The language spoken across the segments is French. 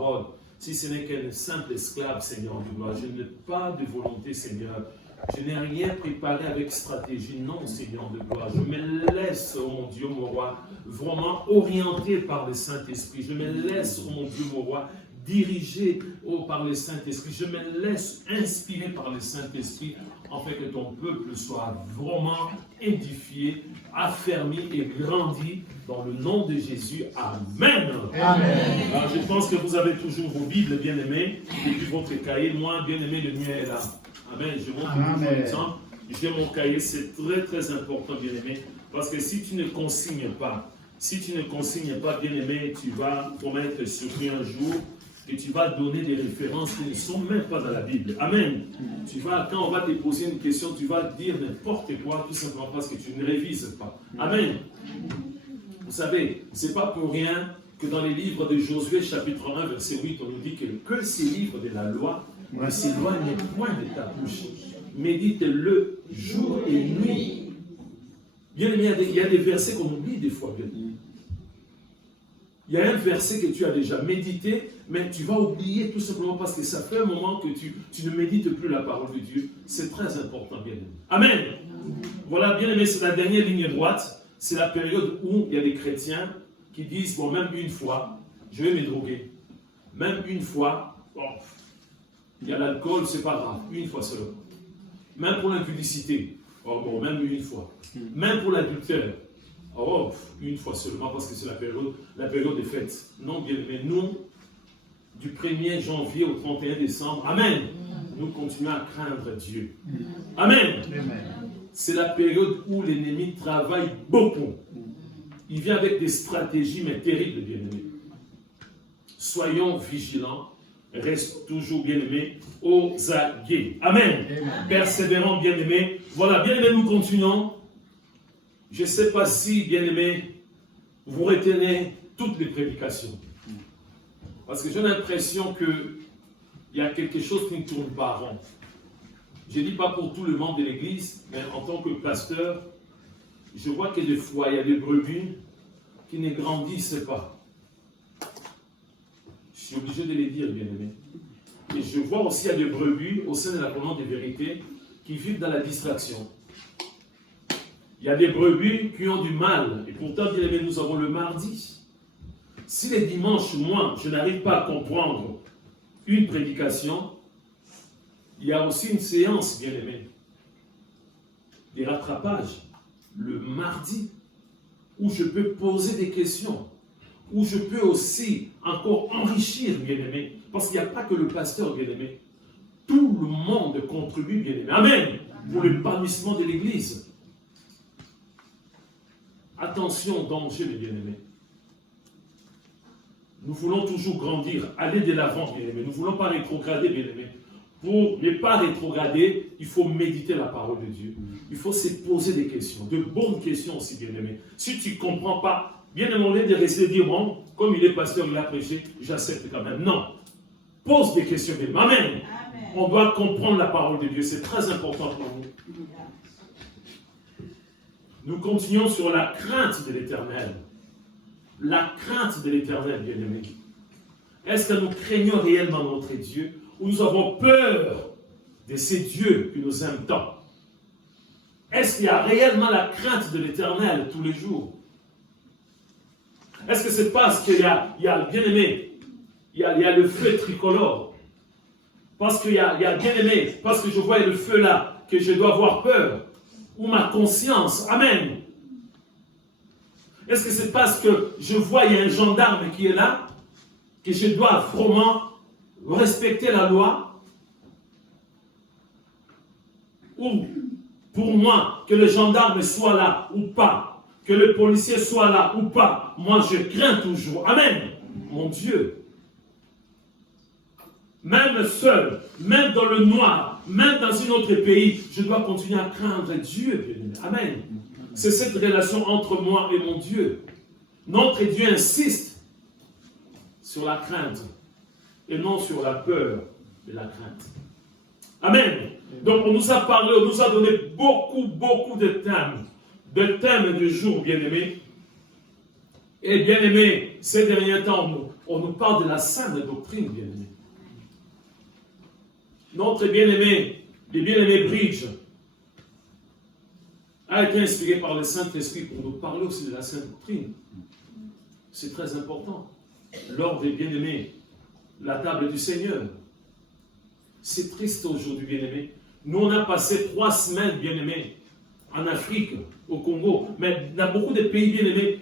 parole, si ce n'est qu'un simple esclave, Seigneur de gloire. Je n'ai pas de volonté, Seigneur. Je n'ai rien préparé avec stratégie. Non, Seigneur de gloire. Je me laisse, oh mon Dieu, mon roi, vraiment orienté par le Saint-Esprit. Je me laisse, oh mon Dieu, mon roi, dirigé par le Saint-Esprit. Je me laisse inspirer par le Saint-Esprit, afin que ton peuple soit vraiment édifié, affermi et grandi dans le nom de Jésus. Amen. Amen. Alors, je pense que vous avez toujours vos Bibles, bien-aimés, et puis votre cahier. Moi, bien-aimé, le mien est là. Amen. Je montre toujours l'exemple. J'ai mon cahier, c'est très très important, bien-aimé, parce que si tu ne consignes pas, bien-aimé, tu vas promettre surpris un jour que tu vas donner des références qui ne sont même pas dans la Bible. Amen. Quand on va te poser une question, tu vas dire n'importe quoi, tout simplement parce que tu ne révises pas. Amen. Vous savez, ce n'est pas pour rien que dans les livres de Josué, chapitre 1, verset 8, on nous dit que ces livres de la loi ne s'éloignent point de ta bouche. Médite-le jour et nuit. Bien aimé, il y a des versets qu'on oublie des fois. Il y a un verset que tu as déjà médité, mais tu vas oublier tout simplement parce que ça fait un moment que tu ne médites plus la parole de Dieu. C'est très important, bien aimé. Amen. Voilà, bien aimé, c'est la dernière ligne droite. C'est la période où il y a des chrétiens qui disent, bon, même une fois, je vais me droguer. Même une fois, bon, il y a l'alcool, c'est pas grave, une fois seulement. Même pour l'impudicité, oh, bon, même une fois. Même pour l'adultère, oh, une fois seulement, parce que c'est la période des fêtes. Non, bien aimé, nous, du 1er janvier au 31 décembre, amen, nous continuons à craindre Dieu. Amen. C'est la période où l'ennemi travaille beaucoup. Il vient avec des stratégies, mais terribles, bien-aimés. Soyons vigilants, restons toujours, bien-aimés, aux aguets. Amen. Persévérons, bien-aimés. Voilà, bien-aimés, nous continuons. Je ne sais pas si, bien-aimés, vous retenez toutes les prédications. Parce que j'ai l'impression qu'il y a quelque chose qui ne tourne pas rond. Je ne dis pas pour tout le monde de l'Église, mais en tant que pasteur, je vois que des fois, il y a des brebis qui ne grandissent pas. Je suis obligé de les dire, bien-aimés. Et je vois aussi qu'il y a des brebis au sein de la commande de vérité qui vivent dans la distraction. Il y a des brebis qui ont du mal. Et pourtant, bien aimé, nous avons le mardi. Si les dimanches, moi, je n'arrive pas à comprendre une prédication, il y a aussi une séance, bien aimé, des rattrapages, le mardi, où je peux poser des questions, où je peux aussi encore enrichir, bien aimé, parce qu'il n'y a pas que le pasteur, bien aimé. Tout le monde contribue, bien aimé. Amen. Pour le épanouissement de l'Église. Attention, danger, mes bien-aimés. Nous voulons toujours grandir, aller de l'avant, bien-aimés. Nous ne voulons pas rétrograder, bien-aimés. Pour ne pas rétrograder, il faut méditer la parole de Dieu. Il faut se poser des questions, de bonnes questions aussi, bien-aimés. Si tu ne comprends pas, bien-aimé, on est de rester dire, bon, comme il est pasteur, il a prêché, j'accepte quand même. Non. Pose des questions, bien-aimés. Amen. Amen. On doit comprendre la parole de Dieu. C'est très important pour nous. Nous continuons sur la crainte de l'Éternel. La crainte de l'Éternel, bien-aimés. Est-ce que nous craignons réellement notre Dieu ou nous avons peur de ces dieux que nous aimons tant? Est-ce qu'il y a réellement la crainte de l'Éternel tous les jours? Est-ce que c'est parce qu'il y a bien-aimé, il y a le feu tricolore? Parce qu'il y a bien-aimé, parce que je vois le feu là, que je dois avoir peur? Ou ma conscience? Amen. Est-ce que c'est parce que je vois il y a un gendarme qui est là, que je dois vraiment respecter la loi? Ou pour moi, que le gendarme soit là ou pas, que le policier soit là ou pas, moi je crains toujours. Amen. Mon Dieu. Même seul, même dans le noir, même dans un autre pays, je dois continuer à craindre Dieu. Amen. C'est cette relation entre moi et mon Dieu. Notre Dieu insiste sur la crainte et non sur la peur de la crainte. Amen. Donc on nous a parlé, on nous a donné beaucoup de thèmes de jour, bien-aimés. Et bien-aimés, ces derniers temps, on nous parle de la sainte doctrine, bien-aimés. Notre bien-aimé, le bien-aimé Bridge, a été inspiré par le Saint-Esprit pour nous parler aussi de la sainte doctrine. C'est très important. Lors des bien-aimés, la table du Seigneur. C'est triste aujourd'hui, bien-aimés. Nous, on a passé 3 semaines, bien-aimés, en Afrique, au Congo. Mais dans beaucoup de pays, bien-aimés,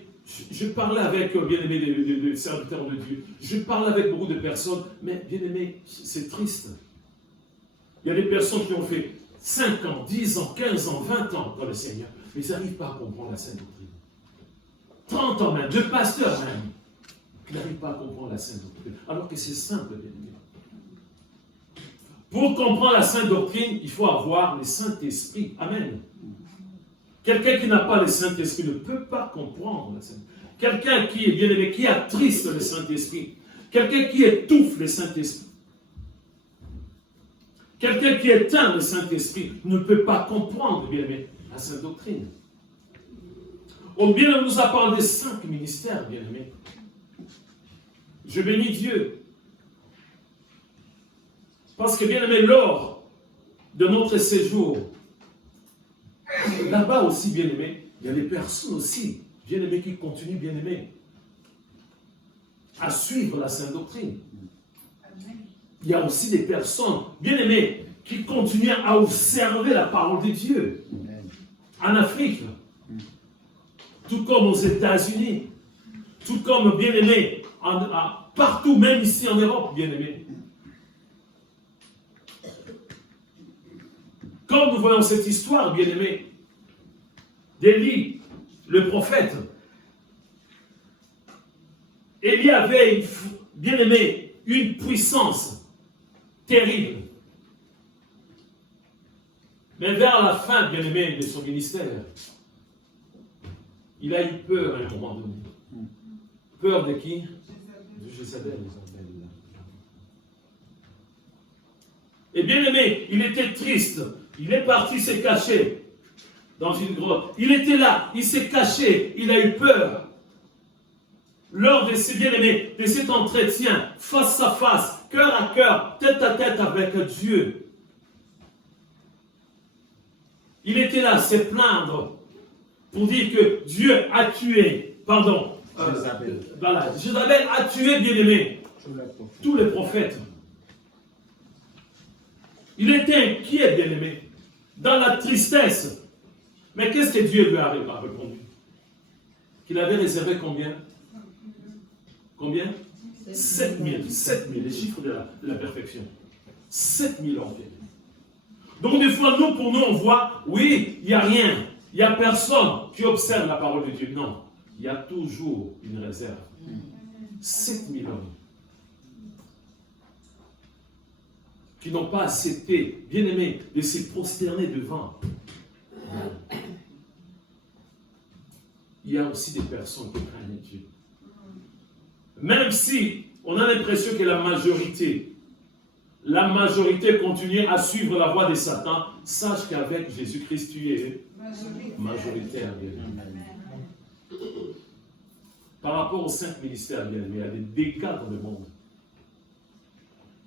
je parlais avec, bien-aimés, des serviteurs de Dieu. Je parlais avec beaucoup de personnes. Mais, bien-aimés, c'est triste. Il y a des personnes qui ont fait 5 ans, 10 ans, 15 ans, 20 ans dans le Seigneur. Mais ils n'arrivent pas à comprendre la sainte doctrine. 30 ans même, 2 pasteurs même, qui n'arrivent pas à comprendre la sainte doctrine. Alors que c'est simple, bien-aimés. Pour comprendre la sainte doctrine, il faut avoir le Saint-Esprit. Amen. Quelqu'un qui n'a pas le Saint-Esprit ne peut pas comprendre la sainte doctrine. Quelqu'un qui est bien-aimé, qui attriste le Saint-Esprit. Quelqu'un qui étouffe le Saint-Esprit. Quelqu'un qui éteint le Saint-Esprit ne peut pas comprendre, bien-aimé, la sainte doctrine. On nous a parlé des 5 ministères, bien-aimés. Je bénis Dieu. Parce que, bien-aimé, lors de notre séjour, là-bas aussi, bien-aimé, il y a des personnes aussi, bien-aimés, qui continuent, bien-aimés, à suivre la sainte doctrine. Il y a aussi des personnes, bien-aimées, qui continuent à observer la parole de Dieu. En Afrique, tout comme aux États-Unis, tout comme, bien-aimés, partout, même ici en Europe, bien-aimés. Comme nous voyons cette histoire, bien-aimés, d'Élie, le prophète, Élie avait, bien-aimé, une puissance terrible. Mais vers la fin, bien-aimé, de son ministère, il a eu peur à un moment donné. Peur de qui? De Jézabel. Et bien-aimé, il était triste. Il est parti se cacher dans une grotte. Il était là, il s'est caché, il a eu peur. Lors de ces bien-aimés, de cet entretien, face à face, cœur à cœur, tête à tête avec Dieu. Il était là, se plaindre, pour dire que Dieu a tué, voilà, Jézabel a tué, bien-aimé, tous les prophètes. Il était inquiet, bien-aimé, dans la tristesse. Mais qu'est-ce que Dieu lui a répondu? Qu'il avait réservé combien? Combien? 7000. 7000, les chiffres de la perfection. 7000 hommes. Donc des fois, pour nous, on voit, oui, il n'y a rien. Il n'y a personne qui observe la parole de Dieu. Non, il y a toujours une réserve. 7000 hommes. Qui n'ont pas accepté, bien aimé, de se prosterner devant. Il y a aussi des personnes qui craignent Dieu. Même si on a l'impression que la majorité continue à suivre la voie de Satan, sache qu'avec Jésus-Christ, tu es majoritaire. Par rapport aux 5 ministères, bien aimé, il y a des dégâts dans le monde.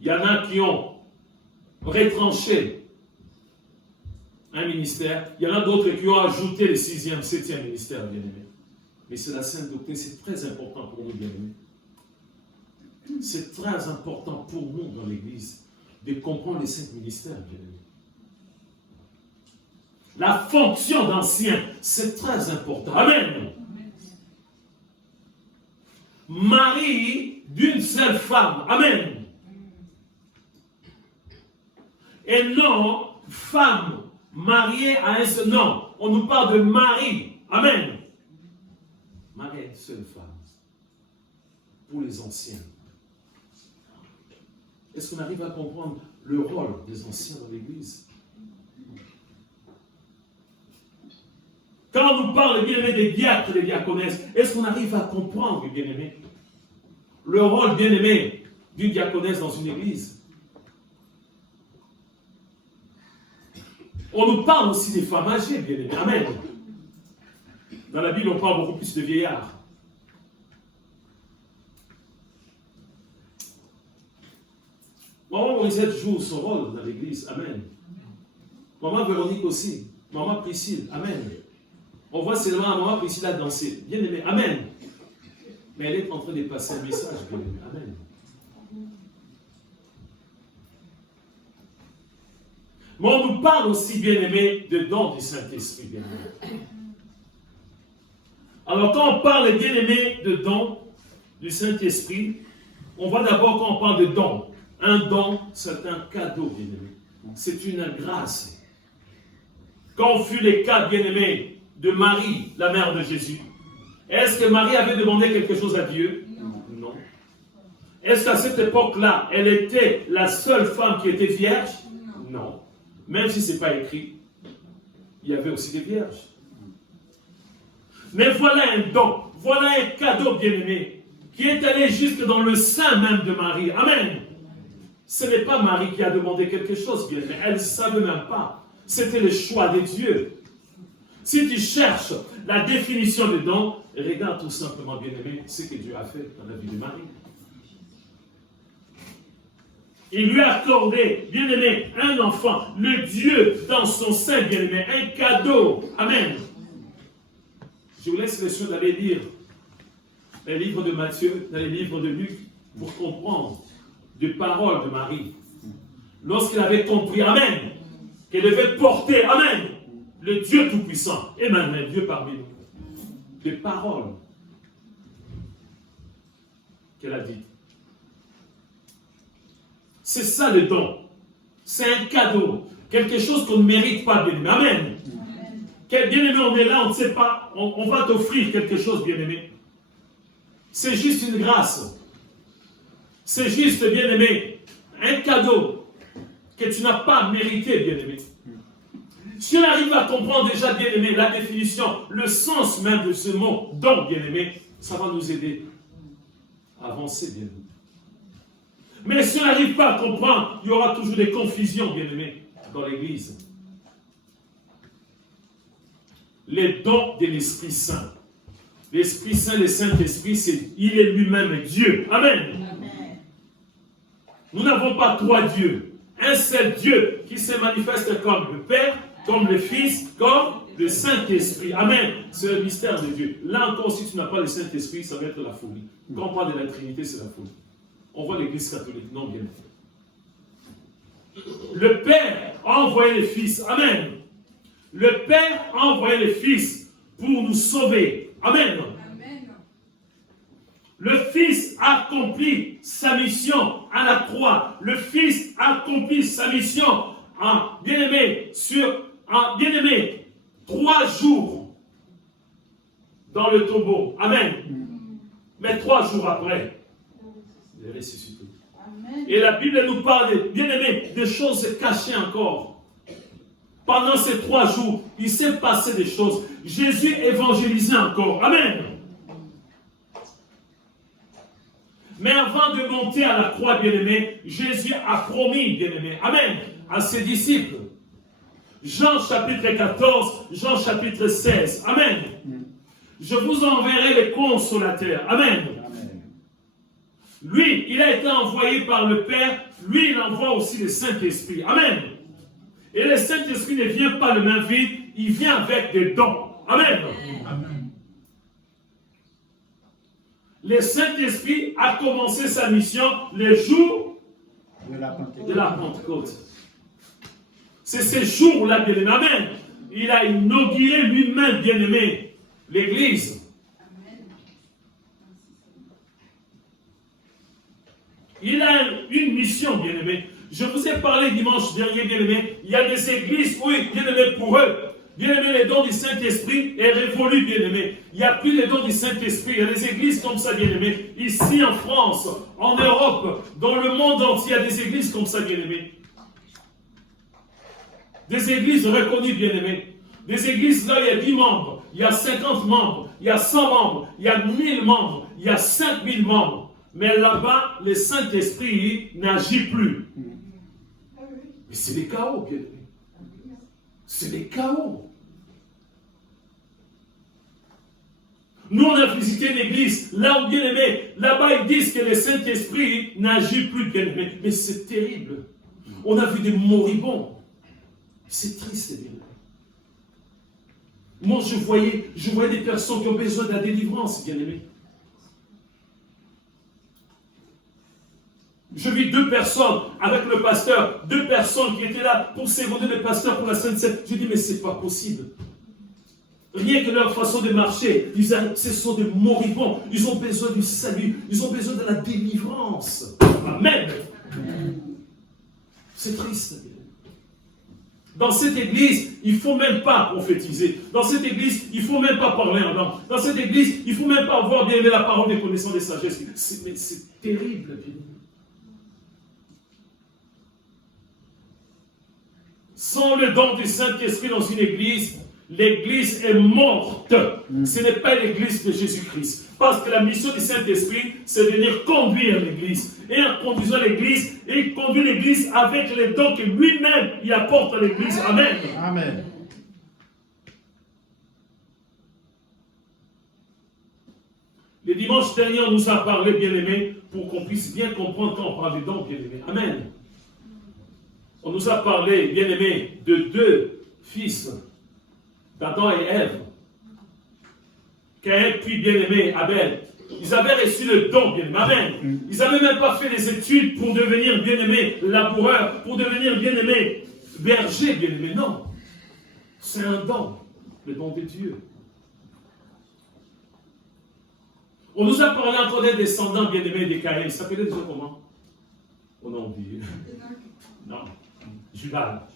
Il y en a qui ont retranché un ministère, il y en a d'autres qui ont ajouté le 6e, 7e ministère, bien aimé. Mais c'est la sainte doctrine, c'est très important pour nous, bien aimé. C'est très important pour nous dans l'Église de comprendre les 5 ministères, bien aimé. La fonction d'ancien, c'est très important. Amen. Mari d'une seule femme. Amen. Et non, femme mariée à un seul. Non, on nous parle de mari. Amen. Mariée à une seule femme. Pour les anciens. Est-ce qu'on arrive à comprendre le rôle des anciens dans l'Église? Quand on nous parle, bien-aimé, des diacres et des diaconesses, est-ce qu'on arrive à comprendre, bien-aimé, le rôle, bien-aimé, d'une diaconesse dans une église? On nous parle aussi des femmes âgées, bien-aimé. Amen. Dans la Bible, on parle beaucoup plus de vieillards. Maman Morisette joue son rôle dans l'église. Amen. Maman Véronique aussi. Maman Priscille. Amen. On voit seulement maman Priscille a dansé. Bien aimé. Amen. Mais elle est en train de passer un message. Bien aimé. Amen. Mais on nous parle aussi, bien aimé, de dons du Saint-Esprit. Bien aimé. Alors quand on parle, bien aimé, de dons du Saint-Esprit, on voit d'abord quand on parle de dons. Un don, c'est un cadeau, bien aimé. C'est une grâce. Quand fut les cas, bien aimé, de Marie, la mère de Jésus, est-ce que Marie avait demandé quelque chose à Dieu? Non. Est-ce qu'à cette époque-là, elle était la seule femme qui était vierge? Non. Même si ce n'est pas écrit, il y avait aussi des vierges. Mais voilà un don, voilà un cadeau, bien aimé, qui est allé jusque dans le sein même de Marie. Amen. Ce n'est pas Marie qui a demandé quelque chose, bien aimé. Elle ne savait même pas. C'était le choix de Dieu. Si tu cherches la définition de don, regarde tout simplement, bien aimé, ce que Dieu a fait dans la vie de Marie. Il lui a accordé, bien aimé, un enfant, le Dieu dans son sein, bien aimé, un cadeau. Amen. Je vous laisse le choix d'aller lire les livres de Matthieu, dans les livres de Luc, pour comprendre des paroles de Marie. Lorsqu'elle avait compris, amen, qu'elle devait porter, amen, le Dieu Tout-Puissant, Emmanuel, Dieu parmi nous. Des paroles qu'elle a dites. C'est ça le don. C'est un cadeau. Quelque chose qu'on ne mérite pas, bien aimé. Amen. Bien aimé, on est là, on ne sait pas. On va t'offrir quelque chose, bien aimé. C'est juste une grâce. C'est juste, bien aimé, un cadeau que tu n'as pas mérité, bien aimé. Si on arrive à comprendre déjà, bien aimé, la définition, le sens même de ce mot, don, bien aimé, ça va nous aider à avancer, bien aimé. Mais si on n'arrive pas à comprendre, il y aura toujours des confusions, bien aimé, dans l'Église. Les dons de l'Esprit Saint. L'Esprit Saint, le Saint-Esprit, il est lui-même Dieu. Amen. Amen. Nous n'avons pas trois dieux. Un seul Dieu qui se manifeste comme le Père, comme le Fils, comme le Saint-Esprit. Amen. C'est le mystère de Dieu. Là encore, si tu n'as pas le Saint-Esprit, ça va être la folie. Quand on parle de la Trinité, c'est la folie. On voit l'Église catholique. Non, bien. Le Père a envoyé le Fils. Amen. Le Père a envoyé le Fils pour nous sauver. Amen. Amen. Le Fils a accompli sa mission à la croix. Le Fils a accompli sa mission en bien-aimé 3 jours dans le tombeau. Amen. Mais 3 jours après, il est ressuscité. Amen. Et la Bible nous parle, bien-aimé, de choses cachées encore. Pendant ces 3 jours, il s'est passé des choses. Jésus évangélisait encore. Amen. Mais avant de monter à la croix, bien-aimé, Jésus a promis, bien-aimé, amen, à ses disciples. Jean chapitre 14, Jean chapitre 16. Amen. Je vous enverrai les consolateurs. Amen. Lui, il a été envoyé par le Père. Lui, il envoie aussi le Saint-Esprit. Amen. Et le Saint-Esprit ne vient pas le main vide, il vient avec des dons. Amen. Amen. Le Saint-Esprit a commencé sa mission le jour de la Pentecôte. C'est ce jour-là, bien-aimé. Amen. Il a inauguré lui-même, bien-aimé, l'Église. Il a une mission, bien-aimé. Je vous ai parlé dimanche dernier, bien-aimé. Il y a des églises, oui, bien-aimé, pour eux. Bien-aimé, les dons du Saint-Esprit est révolu, bien-aimé. Il n'y a plus les dons du Saint-Esprit. Il y a des églises comme ça, bien-aimé. Ici en France, en Europe, dans le monde entier, il y a des églises comme ça, bien-aimé. Des églises reconnues, bien-aimé. Des églises là, il y a 10 membres, il y a 50 membres, il y a 100 membres, il y a 1000 membres, il y a 5000 membres. Mais là-bas, le Saint-Esprit n'agit plus. Mais c'est des chaos, bien aimé. C'est des chaos. Nous, on a visité une église, là où, bien aimé, là-bas, ils disent que le Saint-Esprit n'agit plus, bien aimé. Mais c'est terrible. On a vu des moribonds. C'est triste, bien aimé. Moi, je voyais des personnes qui ont besoin de la délivrance, bien aimé. Je vis 2 personnes avec le pasteur, 2 personnes qui étaient là pour seconder le pasteur pour la Sainte Seine. Je dis, mais c'est pas possible. Rien que leur façon de marcher, ce sont des moribonds. Ils ont besoin du salut. Ils ont besoin de la délivrance. Amen. C'est triste. Dans cette église, il ne faut même pas prophétiser. Dans cette église, il ne faut même pas parler en langue. Dans cette église, il ne faut même pas avoir bien aimé la parole des connaissances des sagesses. C'est terrible. Sans le don du Saint-Esprit dans une église, l'église est morte. Ce n'est pas l'église de Jésus-Christ. Parce que la mission du Saint-Esprit, c'est de venir conduire l'église. Et en conduisant l'église, il conduit l'église avec les dons que lui-même y apporte à l'église. Amen. Amen. Le dimanche dernier, on nous a parlé, bien-aimés, pour qu'on puisse bien comprendre quand on parle des dons, bien-aimés. Amen. On nous a parlé, bien-aimés, de 2 fils d'Adam et Ève. Caïn puis bien-aimé Abel. Ils avaient reçu le don, bien-aimé. Amen. Ils n'avaient même pas fait des études pour devenir bien-aimé laboureur, pour devenir bien-aimé berger, bien-aimé. Non. C'est un don, le don de Dieu. On nous a parlé encore des descendants bien-aimés des Caïn. Ils s'appelaient déjà comment? On a oublié. Non. Judas.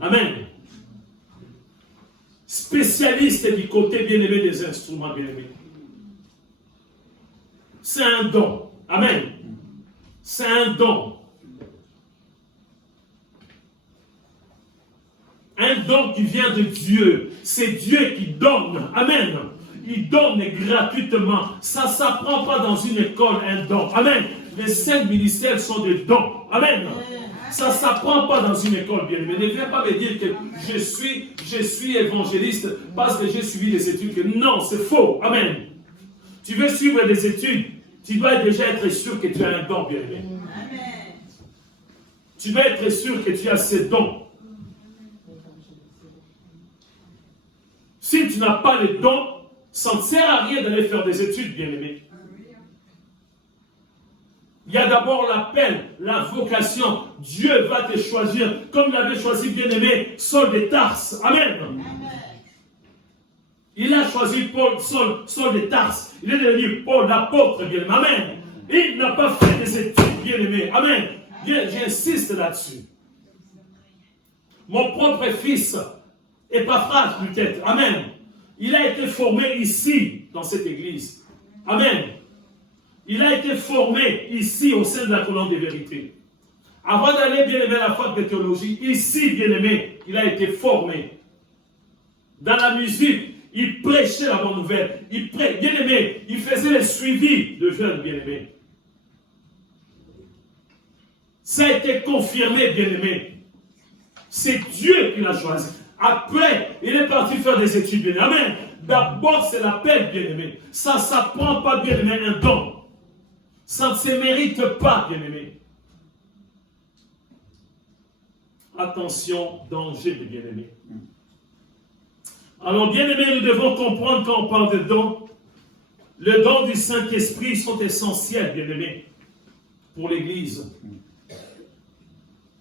Amen. Spécialiste du côté bien-aimé des instruments bien-aimés. C'est un don. Amen. C'est un don. Un don qui vient de Dieu. C'est Dieu qui donne. Amen. Il donne gratuitement. Ça ne s'apprend pas dans une école, un don. Amen. Les 5 ministères sont des dons. Amen. Ça ne s'apprend pas dans une école, bien aimé. Ne viens pas me dire que je suis évangéliste parce que j'ai suivi des études. Non, c'est faux. Amen. Tu veux suivre des études, tu dois déjà être sûr que tu as un don, bien aimé. Amen. Tu dois être sûr que tu as ces dons. Si tu n'as pas les dons, ça ne sert à rien d'aller faire des études, bien aimé. Il y a d'abord l'appel, la vocation. Dieu va te choisir comme il avait choisi bien-aimé Saul de Tarse. Amen. Amen. Il a choisi Saul de Tarse. Il est devenu Paul, l'apôtre, bien-aimé. Amen. Il n'a pas fait des études, bien-aimé. Amen. Bien, j'insiste là-dessus. Mon propre fils, Épaphras peut-être. Amen. Il a été formé ici, dans cette église. Amen. Il a été formé ici, au sein de la colonne des vérités. Avant d'aller, bien-aimé, à la fac de théologie, ici, bien-aimé, il a été formé. Dans la musique, il prêchait la bonne nouvelle. Bien-aimé, il faisait le suivi de jeunes, bien-aimés. Ça a été confirmé, bien-aimé. C'est Dieu qui l'a choisi. Après, il est parti faire des études, bien-aimé. Amen. D'abord, c'est l'appel, bien-aimé. Ça ne s'apprend pas, bien-aimé, un don. Ça ne se mérite pas, bien-aimé. Attention, danger, bien-aimé. Alors, bien-aimé, nous devons comprendre quand on parle de dons, les dons du Saint-Esprit sont essentiels, bien-aimé, pour l'Église.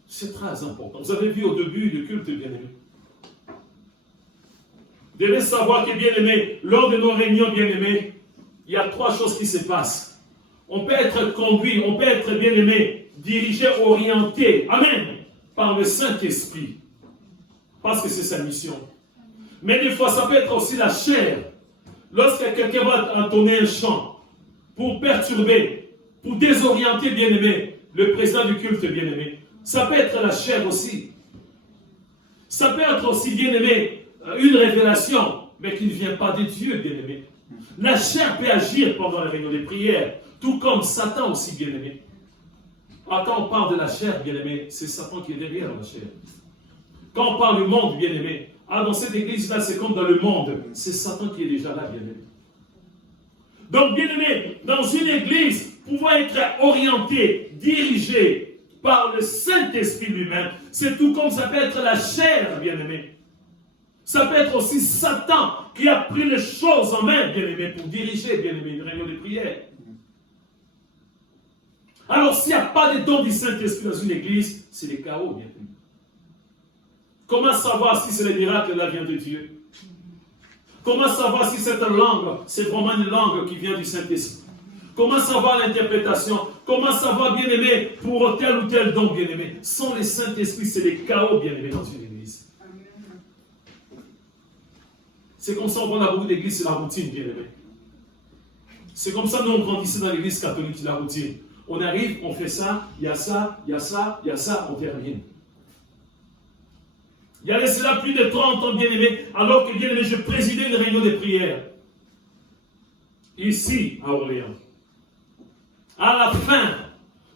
C'est très important. Vous avez vu au début du culte, bien-aimé. Vous devez savoir que, bien-aimé, lors de nos réunions, bien-aimé, il y a 3 choses qui se passent. On peut être conduit, on peut être bien-aimé, dirigé, orienté, amen, par le Saint-Esprit. Parce que c'est sa mission. Mais des fois, ça peut être aussi la chair. Lorsque quelqu'un va entonner un chant pour perturber, pour désorienter, bien-aimé, le président du culte, bien-aimé, ça peut être la chair aussi. Ça peut être aussi, bien-aimé, une révélation, mais qui ne vient pas de Dieu, bien-aimé. La chair peut agir pendant la réunion des prières. Tout comme Satan aussi, bien-aimé. Quand on parle de la chair, bien-aimé, c'est Satan qui est derrière la chair. Quand on parle du monde, bien-aimé, dans cette église-là, c'est comme dans le monde. C'est Satan qui est déjà là, bien-aimé. Donc, bien aimé, dans une église, pouvoir être orienté, dirigé par le Saint-Esprit lui-même, c'est tout comme ça peut être la chair, bien aimé. Ça peut être aussi Satan qui a pris les choses en main, bien aimé, pour diriger, bien aimé, une réunion de prière. Alors, s'il n'y a pas de don du Saint-Esprit dans une église, c'est le chaos, bien aimé. Comment savoir si c'est le miracle là vient de Dieu? Comment savoir si cette langue, c'est vraiment une langue qui vient du Saint-Esprit? Comment savoir l'interprétation? Comment savoir, bien aimé, pour tel ou tel don, bien aimé? Sans le Saint-Esprit, c'est le chaos, bien aimé, dans une église. C'est comme ça on voit beaucoup d'églises, c'est la routine, bien aimé. C'est comme ça nous on grandissait dans l'église catholique, c'est la routine. On arrive, on fait ça, il y a ça, il y a ça, il y a ça, on termine. Il y a cela plus de 30 ans, bien aimé, alors que, bien aimé, je présidais une réunion de prière. Ici, à Orléans. À la fin,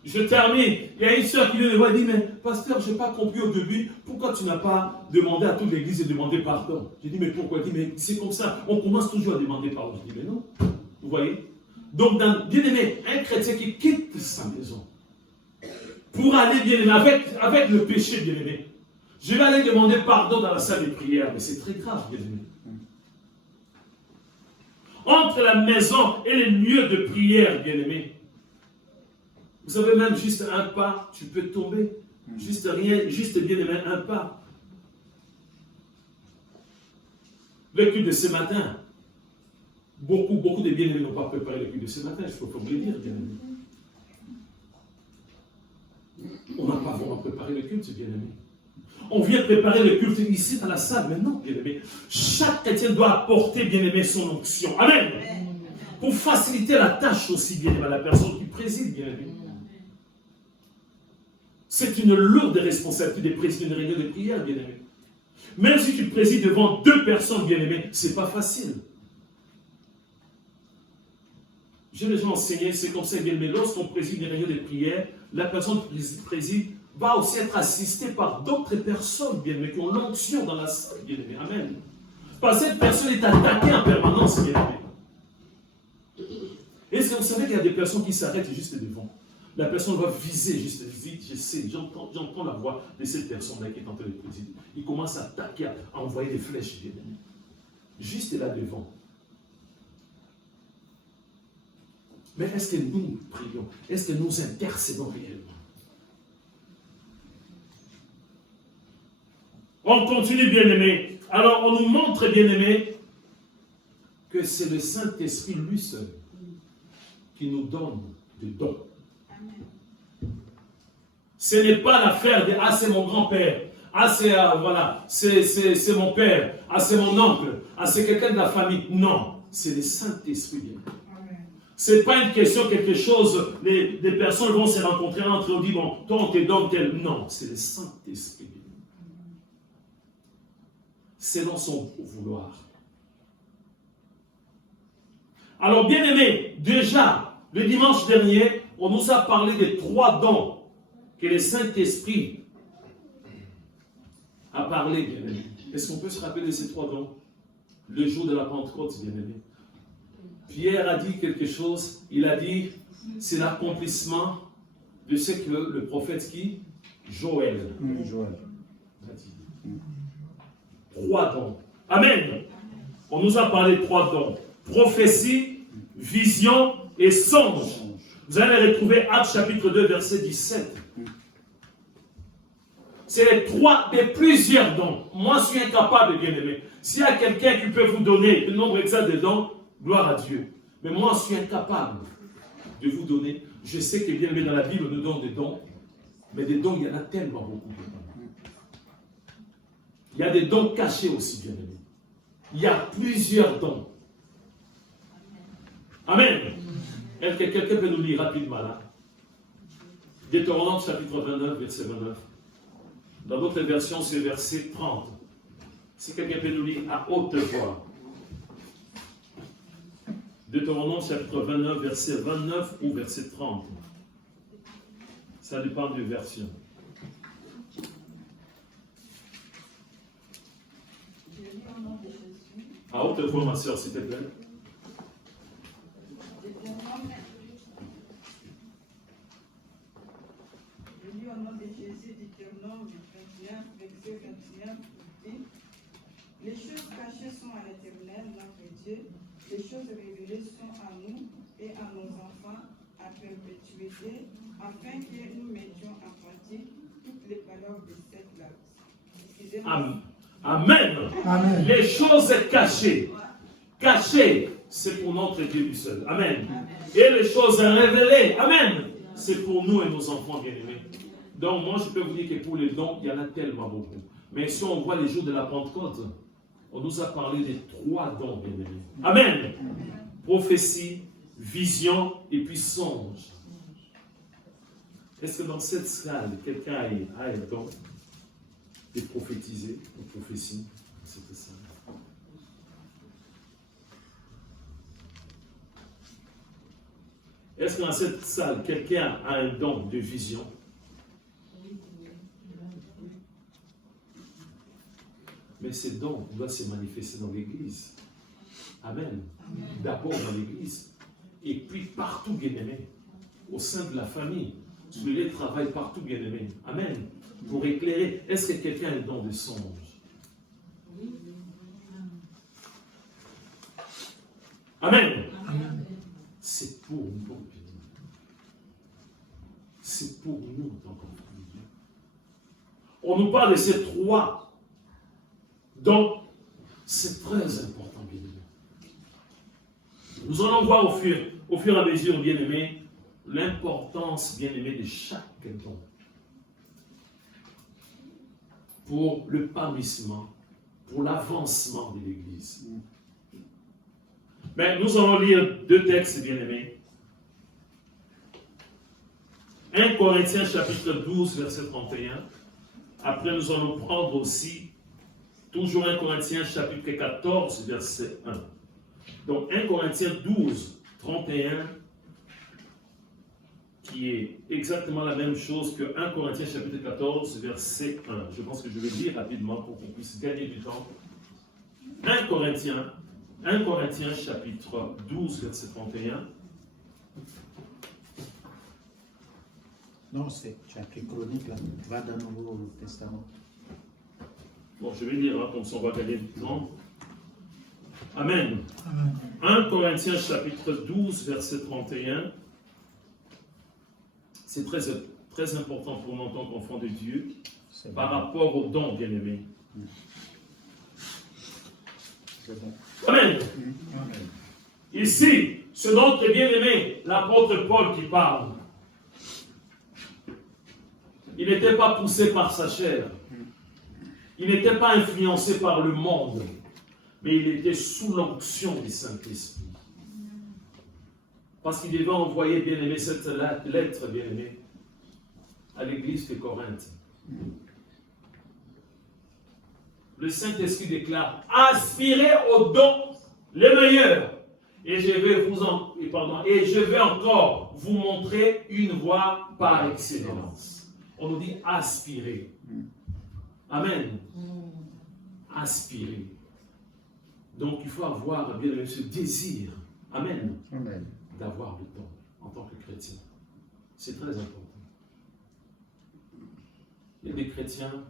je termine. Il y a une soeur qui vient me voir et dit, mais pasteur, je n'ai pas compris au début, pourquoi tu n'as pas demandé à toute l'église de demander pardon? J'ai dit, mais pourquoi? Il dit, mais c'est comme ça, on commence toujours à demander pardon. Je dis, mais non. Vous voyez? Donc, bien aimé, un chrétien qui quitte sa maison pour aller, bien aimé, avec le péché, bien aimé. Je vais aller demander pardon dans la salle de prière, mais c'est très grave, bien aimé. Entre la maison et les lieux de prière, bien aimé. Vous savez, même juste un pas, tu peux tomber. Juste rien, juste bien aimé, un pas. Le culte de ce matin. Beaucoup de bien-aimés n'ont pas préparé le culte de ce matin, il faut vous le dire, bien-aimés. On n'a pas vraiment préparé le culte, bien-aimé. On vient préparer le culte ici dans la salle, mais non, bien-aimé. Chaque chrétien doit apporter, bien-aimé, son onction. Amen. Pour faciliter la tâche aussi, bien-aimé, à la personne qui préside, bien-aimé. C'est une lourde responsabilité de présider une réunion de prière, bien-aimé. Même si tu présides devant 2 personnes, bien-aimé, ce n'est pas facile. J'ai déjà enseigné, c'est comme ça, bien aimé, lorsqu'on préside une réunion de prière, la personne qui préside va aussi être assistée par d'autres personnes, bien aimé, qui ont l'onction dans la salle, bien aimé. Amen. Parce que cette personne est attaquée en permanence, bien aimé. Est-ce que vous savez qu'il y a des personnes qui s'arrêtent juste devant? La personne va viser, juste viser, je sais, j'entends la voix de cette personne-là qui est en train de présider. Il commence à attaquer, à envoyer des flèches, bien aimé. Juste là devant. Mais est-ce que nous prions? Est-ce que nous intercédons réellement? On continue, bien-aimé. Alors, on nous montre, bien-aimé, que c'est le Saint-Esprit lui seul qui nous donne des dons. Ce n'est pas l'affaire de « Ah, c'est mon grand-père. Ah, c'est voilà, c'est mon père. Ah, c'est mon oncle. Ah, c'est quelqu'un de la famille. » Non, c'est le Saint-Esprit, bien-aimé. Ce n'est pas une question, quelque chose, des personnes vont se rencontrer entre eux, on dit, bon, toi on te donne tel. Non, c'est le Saint-Esprit. Selon son vouloir. Alors, bien aimé, déjà, le dimanche dernier, on nous a parlé des 3 dons que le Saint-Esprit a parlé, bien aimé. Est-ce qu'on peut se rappeler de ces 3 dons? Le jour de la Pentecôte, bien aimé. Pierre a dit quelque chose, il a dit, c'est l'accomplissement de ce que le prophète qui? Joël. Joël. A dit. 3 dons. Amen. On nous a parlé de 3 dons. Prophétie, vision et songe. Vous allez retrouver Actes chapitre 2, verset 17. C'est les 3 des plusieurs dons. Moi, je suis incapable, bien aimé. S'il y a quelqu'un qui peut vous donner le nombre exact de dons, gloire à Dieu. Mais moi, je suis incapable de vous donner. Je sais que bien aimé dans la Bible, on nous donne des dons. Mais des dons, il y en a tellement beaucoup. Il y a des dons cachés aussi, bien aimé. Il y a plusieurs dons. Amen. Est-ce que quelqu'un peut nous lire rapidement là? Deutéronome chapitre 29, verset 29. Dans d'autres versions, c'est verset 30. Si quelqu'un peut nous lire à haute voix. Deutéronome chapitre 29, verset 29 ou verset 30. Ça dépend des versions. À haute voix, ma soeur, s'il te plaît. au nom de Jésus, Deutéronome 21, verset 21, dit: les choses cachées sont à l'Éternel, notre Dieu, les choses révélées sont à nous et à nos enfants à perpétuité, afin que nous mettions en pratique toutes les paroles de cette loi. Amen. Amen. Les choses cachées. Cachées, c'est pour notre Dieu du seul. Amen. Amen. Et les choses révélées. Amen. C'est pour nous et nos enfants bien-aimés. Donc, moi, je peux vous dire que pour les dons, il y en a tellement beaucoup. Mais si on voit les jours de la Pentecôte, on nous a parlé des 3 dons bien-aimés. Amen. Prophétie, vision et puis songe. Est-ce que dans cette salle, quelqu'un a un don de prophétiser, de prophétie? C'était ça. Est-ce que dans cette salle, quelqu'un a un don de vision? Mais ces dons doivent se manifester dans l'Église. Amen. D'abord dans l'Église. Et puis partout, bien-aimé. Au sein de la famille. Sur les travails, partout, bien-aimé. Amen. Pour éclairer. Est-ce que quelqu'un a un don de songe? Amen. C'est pour nous. C'est pour nous en tant qu'enfants de Dieu. On nous parle de ces 3. Donc, c'est très important, bien-aimé. Nous allons voir au fur et à mesure, bien-aimé, l'importance, bien-aimé, de chaque don pour le parmissement, pour l'avancement de l'Église. Mais nous allons lire 2 textes, bien-aimés. 1 Corinthiens chapitre 12, verset 31. Après, nous allons prendre aussi toujours 1 Corinthiens chapitre 14, verset 1. Donc 1 Corinthiens 12, 31, qui est exactement la même chose que 1 Corinthiens chapitre 14, verset 1. Je pense que je vais lire rapidement pour qu'on puisse gagner du temps. 1 Corinthiens chapitre 12, verset 31. Non, tu as pris Chronique là. Va dans le Nouveau Testament. Bon, je vais lire, comme ça on va gagner du temps. Amen. 1 Corinthiens chapitre 12, verset 31. C'est très, très important pour nous en tant qu'enfants de Dieu par rapport aux dons, bien-aimés. Amen. Ici, ce dont est bien-aimé, l'apôtre Paul qui parle. Il n'était pas poussé par sa chair. Il n'était pas influencé par le monde. Mais il était sous l'onction du Saint-Esprit. Parce qu'il devait envoyer, bien-aimé, cette lettre, bien-aimé, à l'église de Corinthe. Le Saint-Esprit déclare: aspirez aux dons les meilleurs. Et je vais encore vous montrer une voie par excellence. On nous dit aspirer. Amen. Aspirer. Donc il faut avoir bien ce désir. Amen. Amen. D'avoir le don en tant que chrétien. C'est très important. Il y a des chrétiens,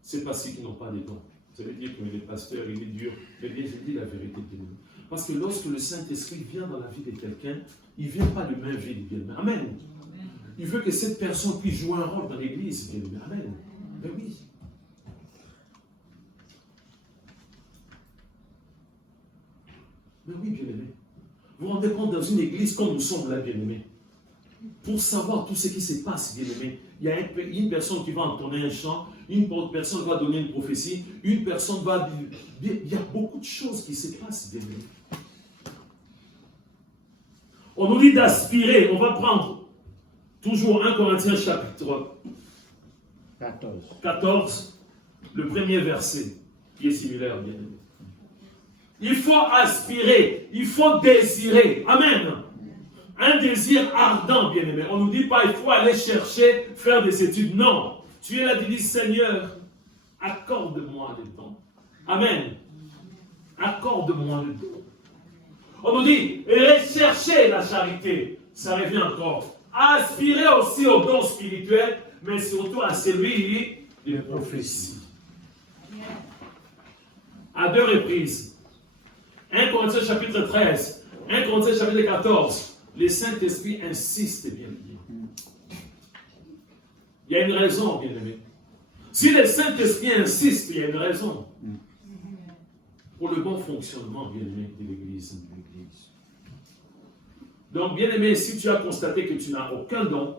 c'est pas ceux qui n'ont pas de dons. Ça veut dire que les pasteurs, il est dur. Mais bien, je dis la vérité de nous. Parce que lorsque le Saint-Esprit vient dans la vie de quelqu'un, il ne vient pas de main vide. Amen. Il veut que cette personne puisse jouer un rôle dans l'église. Amen. Ben oui. Mais oui, bien-aimé. Vous vous rendez compte, dans une église comme nous sommes là, bien-aimés, pour savoir tout ce qui se passe, bien-aimé, il y a une personne qui va entonner un chant, une autre personne va donner une prophétie, une personne va... Il y a beaucoup de choses qui se passent, bien-aimé. On nous dit d'aspirer, on va prendre toujours 1 Corinthiens chapitre 14, le premier verset, qui est similaire, bien-aimé. Il faut aspirer, il faut désirer. Amen. Un désir ardent, bien-aimé. On ne nous dit pas, il faut aller chercher, faire des études. Non. Tu es là, tu dis, Seigneur, accorde-moi le don. Amen. Accorde-moi le don. On nous dit, rechercher la charité. Ça revient encore Aspirez aussi aux dons spirituels, mais surtout à celui de prophétie. À 2 reprises. 1 Corinthiens chapitre 13, 1 Corinthiens chapitre 14. Le Saint-Esprit insiste, bien aimé. Il y a une raison, bien aimé. Si le Saint-Esprit insiste, il y a une raison. Pour le bon fonctionnement, bien aimé, de l'Église. Donc, bien aimé, si tu as constaté que tu n'as aucun don,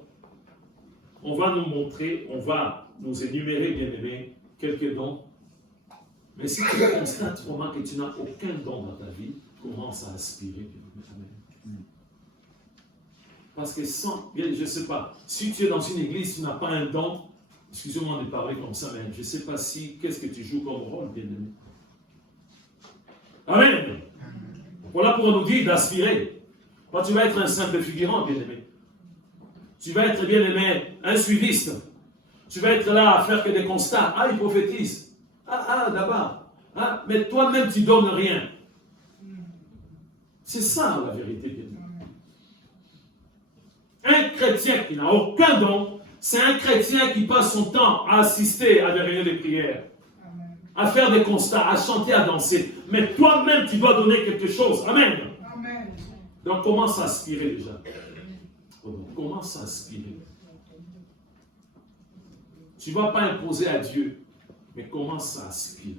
on va nous montrer, on va nous énumérer, bien aimé, quelques dons. Mais si tu constates vraiment que tu n'as aucun don dans ta vie, commence à aspirer. Amen. Parce que sans, je ne sais pas, si tu es dans une église, tu n'as pas un don, excusez-moi de parler comme ça, mais je ne sais pas si, qu'est-ce que tu joues comme rôle, bien aimé. Amen. Voilà pour nous dire d'aspirer. Quand tu vas être un simple figurant, bien aimé. Tu vas être, bien aimé, un suiviste. Tu vas être là à faire que des constats. Ah, il prophétise. D'abord. Ah, mais toi-même, tu ne donnes rien. C'est ça la vérité, bien aimé. Un chrétien qui n'a aucun don, c'est un chrétien qui passe son temps à assister à des réunions de prière, à faire des constats, à chanter, à danser. Mais toi-même, tu dois donner quelque chose. Amen. Amen. Donc, commence à aspirer déjà. Commence à aspirer. Tu ne vas pas imposer à Dieu, mais commence à aspirer,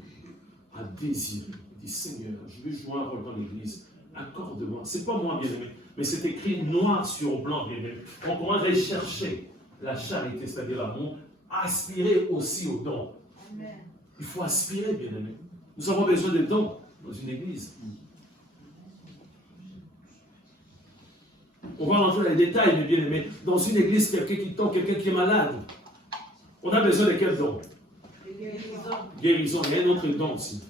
à désirer. Dis, Seigneur, je veux jouer un rôle dans l'église. Accorde-moi. Ce n'est pas moi, bien-aimé, mais c'est écrit noir sur blanc, bien-aimé. On commence à aller chercher la charité, c'est-à-dire l'amour, aspirer aussi aux dons. Amen. Il faut aspirer, bien-aimé. Nous avons besoin de dons dans une église. On va rentrer dans les détails, mais bien-aimé. Dans une église, quelqu'un qui tombe, quelqu'un qui est malade. On a besoin de quel don? Guérison. Il y a un autre don aussi.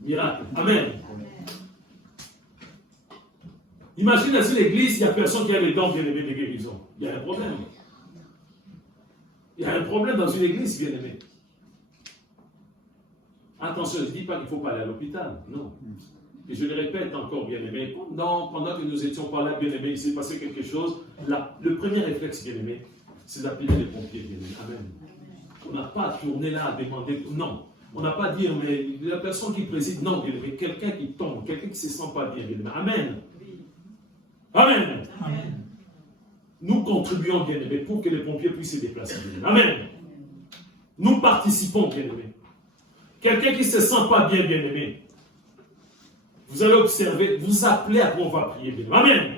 Miracle. Amen. Imagine dans une église, il n'y a personne qui a les dons, bien-aimé, de guérison. Il y a un problème. Il y a un problème dans une église, bien-aimé. Attention, je ne dis pas qu'il ne faut pas aller à l'hôpital. Non. Et je le répète encore, bien-aimé. Pendant que nous étions pas là, bien-aimé, il s'est passé quelque chose. Le premier réflexe, bien-aimé, c'est d'appeler les pompiers, bien-aimé. Amen. On n'a pas tourné là à demander. Non. On n'a pas dit, mais la personne qui préside, non, bien-aimé. Quelqu'un qui tombe, quelqu'un qui ne se sent pas bien, bien-aimé. Amen. Amen. Amen. Nous contribuons, bien-aimé, pour que les pompiers puissent se déplacer. Amen. Nous participons, bien-aimé. Quelqu'un qui ne se sent pas bien, bien-aimé, vous allez observer, vous appelez, après on va prier, bien-aimé. Amen.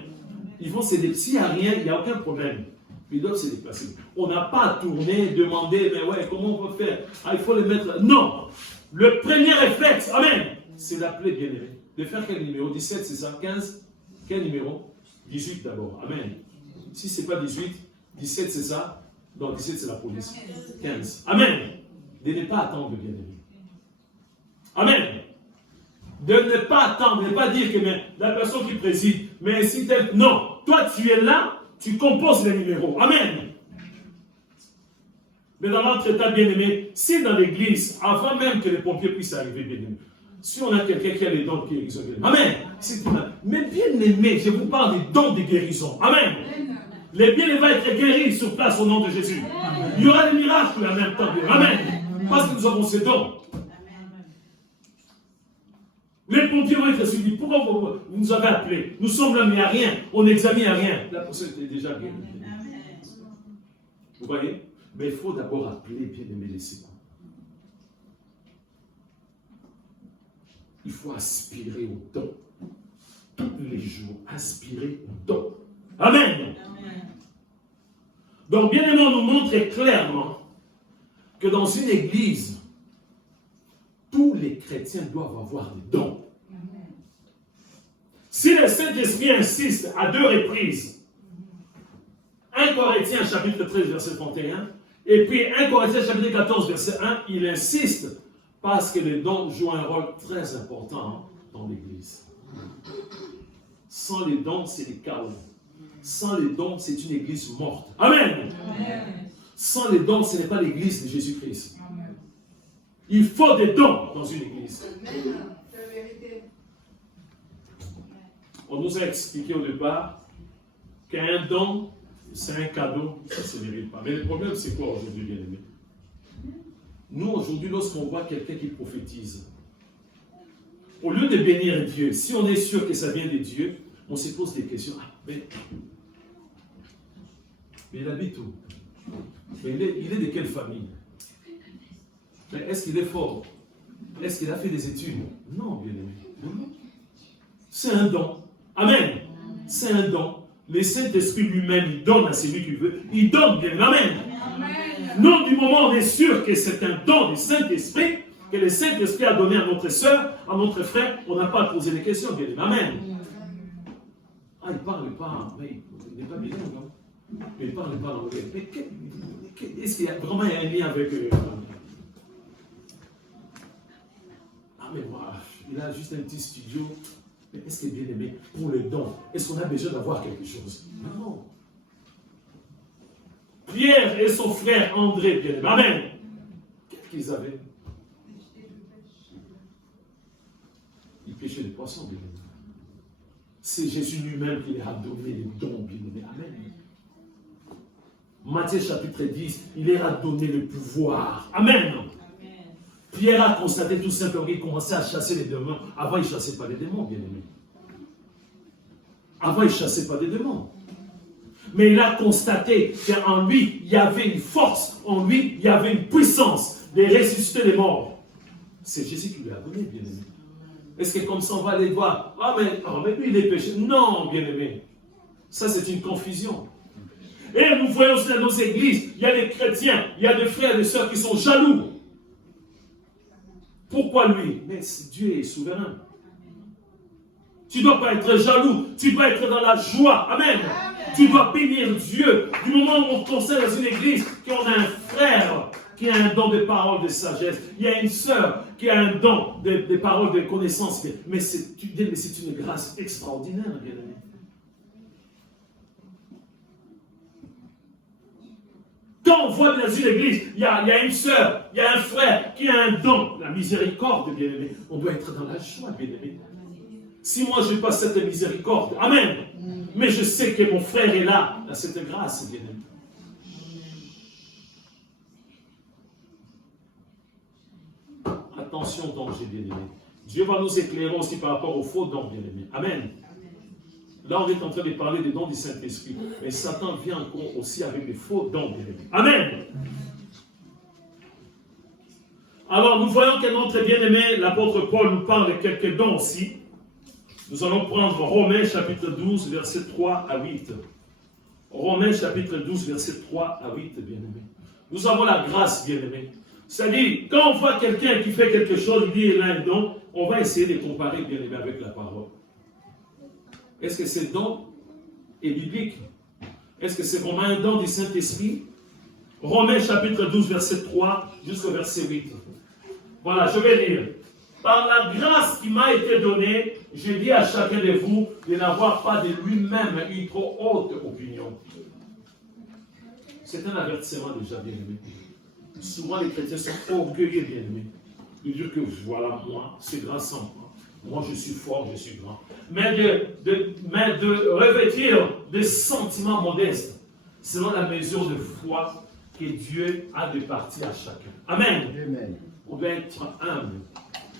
Ils vont se déplacer. S'il n'y a rien, il n'y a aucun problème. Ils doivent se déplacer. On n'a pas à tourner, demander, mais ouais, comment on peut faire? Ah, il faut les mettre là. Non. Le premier réflexe, amen, c'est d'appeler, bien-aimé. De faire quel numéro? 17, c'est ça? 15? Quel numéro? 18 d'abord. Amen. Si ce n'est pas 18, 17 c'est ça. Donc 17 c'est la police. 15. Amen. De ne pas attendre, bien-aimé. Amen. De ne pas attendre, de ne pas dire que mais, la personne qui préside, mais si tel. Non. Toi tu es là, tu composes les numéros. Amen. Mais dans notre état, bien-aimé, si dans l'église, avant même que les pompiers puissent arriver, bien-aimé, si on a quelqu'un qui a les dons de guérison, amen. Mais bien-aimé, je vous parle des dons de guérison. Amen. Les bien-aimés vont être guéris sur place au nom de Jésus. Amen. Il y aura des miracles en même temps. Amen. Parce que nous avons ces dons. Les pompiers vont être suivis. Pourquoi vous nous avez appelés? Nous sommes là, mais il n'y a rien. On n'examine rien. La personne est déjà guérie. Vous voyez? Mais il faut d'abord appeler bien-aimés les secours. Il faut aspirer au don. Tous les jours, aspirer au don. Amen. Amen. Donc, bien aimé, on nous montre clairement que dans une église, tous les chrétiens doivent avoir des dons. Amen. Si le Saint-Esprit insiste à 2 reprises, 1 Corinthiens chapitre 13, verset 31, et puis 1 Corinthiens chapitre 14, verset 1, il insiste parce que les dons jouent un rôle très important dans l'église. Sans les dons, c'est le chaos. Sans les dons, c'est une église morte. Amen. Amen. Sans les dons, ce n'est pas l'église de Jésus-Christ. Il faut des dons dans une église. On nous a expliqué au départ qu'un don, c'est un cadeau, ça ne se mérite pas. Mais le problème, c'est quoi aujourd'hui, bien-aimé? Nous, aujourd'hui, lorsqu'on voit quelqu'un qui prophétise, au lieu de bénir Dieu, si on est sûr que ça vient de Dieu, on se pose des questions. Ah, mais il habite où? Mais il est de quelle famille? Mais est-ce qu'il est fort? Est-ce qu'il a fait des études? Non, bien-aimé. C'est un don. Amen. C'est un don. Le Saint-Esprit lui-même, il donne à celui qu'il veut. Il donne, bien. Amen. Non, du moment où on est sûr que c'est un don du Saint-Esprit, que le Saint-Esprit a donné à notre soeur, à notre frère, on n'a pas à poser des questions, bien. Amen. Ah, il ne parle pas, mais il n'est pas bilingue, non? Mais il ne parle pas l'anglais. Mais est-ce qu'il y a vraiment un lien avec... Ah, mais voilà, il a juste un petit studio. Mais est-ce qu'il est bien aimé pour le don? Est-ce qu'on a besoin d'avoir quelque chose? Non. Pierre et son frère André, bien aimé. Amen. Qu'est-ce qu'ils avaient? Ils pêchaient des poissons, bien aimé. C'est Jésus lui-même qui leur a donné les dons, bien aimé. Amen. Matthieu chapitre 10, il leur a donné le pouvoir. Amen. Pierre a constaté tout simplement qu'il commençait à chasser les démons. Avant, il ne chassait pas les démons, bien aimé. Avant, il ne chassait pas des démons. Mais il a constaté qu'en lui, il y avait une force, en lui, il y avait une puissance de ressusciter les morts. C'est Jésus qui lui a donné, bien aimé. Est-ce que comme ça, on va aller voir? Ah, mais lui, il est péché. Non, bien aimé. Ça, c'est une confusion. Et nous voyons aussi dans nos églises, il y a des chrétiens, il y a des frères et des sœurs qui sont jaloux. Pourquoi lui? Mais Dieu est souverain. Tu ne dois pas être jaloux, tu dois être dans la joie. Amen. Tu dois bénir Dieu. Du moment où on concerne dans une église, qu'on a un frère qui a un don de parole de sagesse, il y a une sœur qui a un don de paroles de connaissance. Mais c'est une grâce extraordinaire, bien aimé. Quand on voit dans une église, il y a une sœur, il y a un frère qui a un don, la miséricorde, bien aimé. On doit être dans la joie, bien aimé. Si moi je n'ai pas cette miséricorde, amen. Mais je sais que mon frère est là, à cette grâce, bien aimé. Attention au danger, bien aimé. Dieu va nous éclairer aussi par rapport aux faux dons, bien aimé. Amen. Là, on est en train de parler des dons du Saint-Esprit. Mais Satan vient encore aussi avec des faux dons, bien aimé. Amen. Alors, nous voyons que notre bien-aimé, l'apôtre Paul, nous parle de quelques dons aussi. Nous allons prendre Romains chapitre 12, versets 3 à 8. Romains chapitre 12, versets 3 à 8, bien-aimé. Nous avons la grâce, bien-aimé. C'est-à-dire, quand on voit quelqu'un qui fait quelque chose, il dit il a un don, on va essayer de comparer, bien-aimé, avec la parole. Est-ce que ce don est biblique? Est-ce que c'est vraiment un don du Saint-Esprit? Romains chapitre 12, verset 3 jusqu'au verset 8. Voilà, je vais lire. Par la grâce qui m'a été donnée, je dis à chacun de vous de n'avoir pas de lui-même une trop haute opinion. C'est un avertissement déjà, bien-aimé. Souvent, les chrétiens sont orgueilleux, bien-aimés. De dire que voilà, moi, c'est grâce à moi. Moi, je suis fort, je suis grand. Mais de revêtir des sentiments modestes, selon la mesure de foi que Dieu a départie à chacun. Amen. Amen. On doit être humble,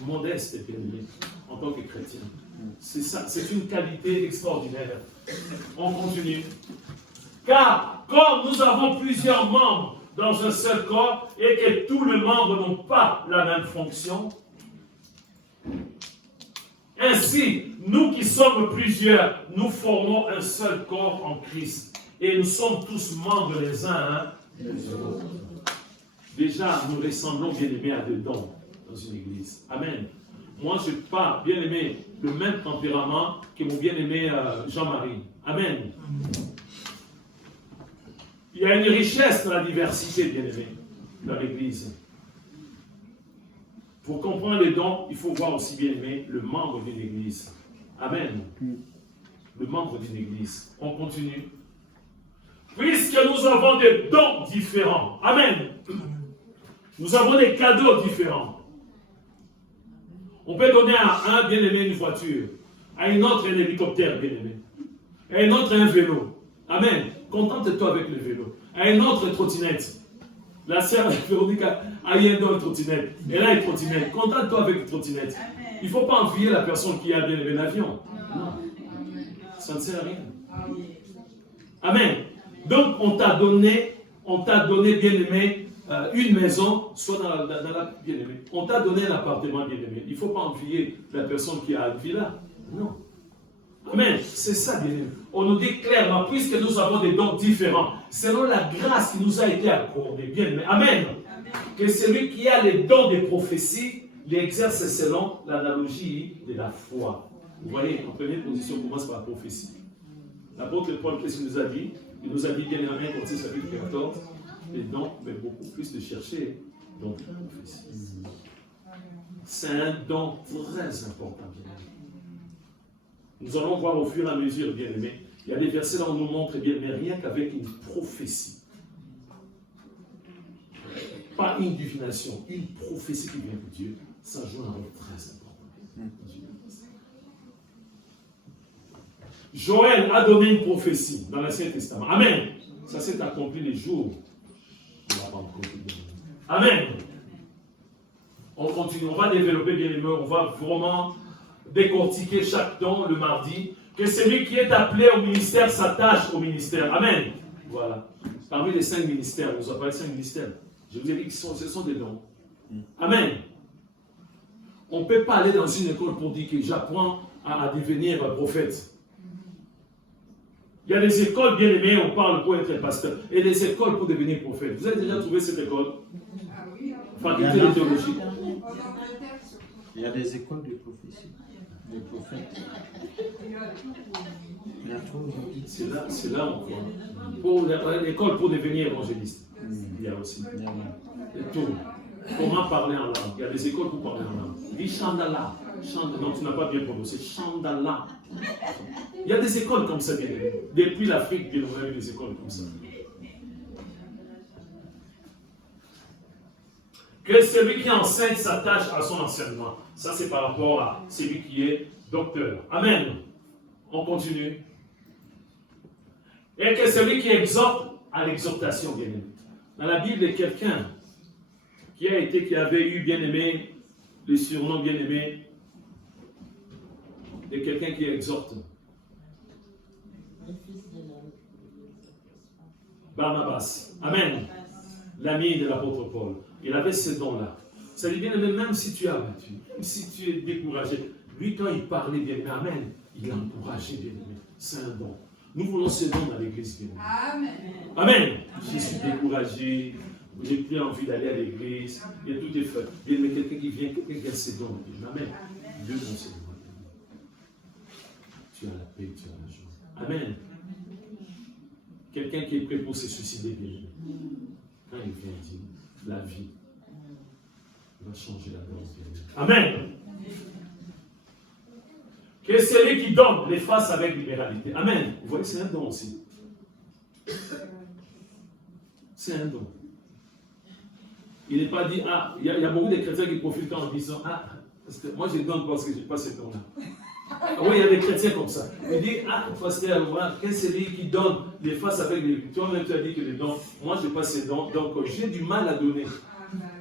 modeste et bien-aimé en tant que chrétien. C'est ça, c'est une qualité extraordinaire. On continue. Car comme nous avons plusieurs membres dans un seul corps et que tous les membres n'ont pas la même fonction, ainsi, nous qui sommes plusieurs, nous formons un seul corps en Christ. Et nous sommes tous membres les uns des autres. Déjà, nous ressemblons, bien-aimés, à des dons dans une église. Amen. Moi, je n'ai pas, bien-aimé, le même tempérament que mon bien-aimé Jean-Marie. Amen. Il y a une richesse dans la diversité, bien-aimé, dans l'église. Pour comprendre les dons, il faut voir aussi, bien-aimé, le membre d'une église. Amen. Le membre d'une église. On continue. Puisque nous avons des dons différents. Amen. Nous avons des cadeaux différents. On peut donner à un bien-aimé une voiture, à un autre un hélicoptère, bien-aimé, à un autre un vélo. Amen. Contente-toi avec le vélo. À une autre trottinette. La sœur Véronique a eu un don de trottinette. Elle a une trottinette. Contente-toi avec une trottinette. Il ne faut pas envier la personne qui a bien aimé l'avion. Non. Ça ne sert à rien. Amen. Donc, on t'a donné, bien aimé, une maison, soit dans la bien aimée. On t'a donné un appartement bien aimé. Il ne faut pas envier la personne qui a une villa. Non. Amen. C'est ça, bien aimé. On nous dit clairement, puisque nous avons des dons différents, selon la grâce qui nous a été accordée. Bien aimé. Amen. Que celui qui a les dons des prophéties l'exerce selon l'analogie de la foi. Vous voyez, en première position, on commence par la prophétie. L'apôtre Paul, qu'est-ce qu'il nous a dit? Il nous a dit, bien aimé, quand c'est chapitre 14, les dons, mais beaucoup plus de chercher donc la prophétie. C'est un don très important, bien aimé. Nous allons voir au fur et à mesure, bien aimé. Il y a des versets là où on nous montre, bien aimé, rien qu'avec une prophétie. Pas une divination, une prophétie qui vient de Dieu, ça joue un rôle très important. Joël a donné une prophétie dans l'Ancien Testament. Amen. Ça s'est accompli les jours de la Pentecôte. Amen. On continue, on va développer bien aimé, on va vraiment décortiquer chaque don le mardi. Que celui qui est appelé au ministère s'attache au ministère. Amen. Voilà. Parmi les 5 ministères, on nous a parlé de 5 ministères. Je vous ai dit que ce sont des dons. Amen. On ne peut pas aller dans une école pour dire que j'apprends à devenir prophète. Il y a des écoles bien aimées, on parle pour être pasteur. Et des écoles pour devenir prophète. Vous avez déjà trouvé cette école? Faculté de théologie. Il y a des écoles de prophétie. Des prophètes. C'est là on voit. Pour l'école pour devenir évangéliste. Il y a aussi. Et tout. Comment parler en langue? Il y a des écoles pour parler en langue. Dis Chandala. Non, tu n'as pas bien prononcé. Chandala. Il y a des écoles comme ça, bien aimé. Depuis l'Afrique, bien on a eu des écoles comme ça. Que celui qui enseigne s'attache à son enseignement. Ça, c'est par rapport à celui qui est docteur. Amen. On continue. Et que celui qui exhorte à l'exhortation, bien aimé. Dans la Bible, il y a quelqu'un qui avait eu, bien aimé, le surnom bien aimé de quelqu'un qui exhorte. Barnabas. Amen. L'ami de l'apôtre Paul. Il avait ce don-là. Ça dit bien aimé, même si tu es abattu, même si tu es découragé, lui quand il parlait bien aimé, amen, il a encouragé bien aimé. C'est un don. Nous voulons ce don dans l'église bien aimé. Amen. Amen. Je suis découragé, j'ai plus envie d'aller à l'église, il y a tout est fait. Bien aimé, quelqu'un qui vient, quelqu'un qui a ce don. Amen. Dieu dans ce don. Tu as la paix, tu as la joie. Amen. Quelqu'un qui est prêt pour se suicider, bien aimé. Quand il vient dire la vie, il va changer la donne. Amen. Que celui qui donne les fasse avec libéralité. Amen. Vous voyez, c'est un don aussi. C'est un don. Il n'est pas dit, ah, il y a beaucoup de chrétiens qui profitent en disant, ah, parce que moi je donne parce que je n'ai pas ce don-là. Ah oui, il y a des chrétiens comme ça. Il dit, ah, pasteur, voilà, que celui qui donne les fasse avec les. Toi-même, tu as dit que les dons, moi je n'ai pas ces dons, donc j'ai du mal à donner.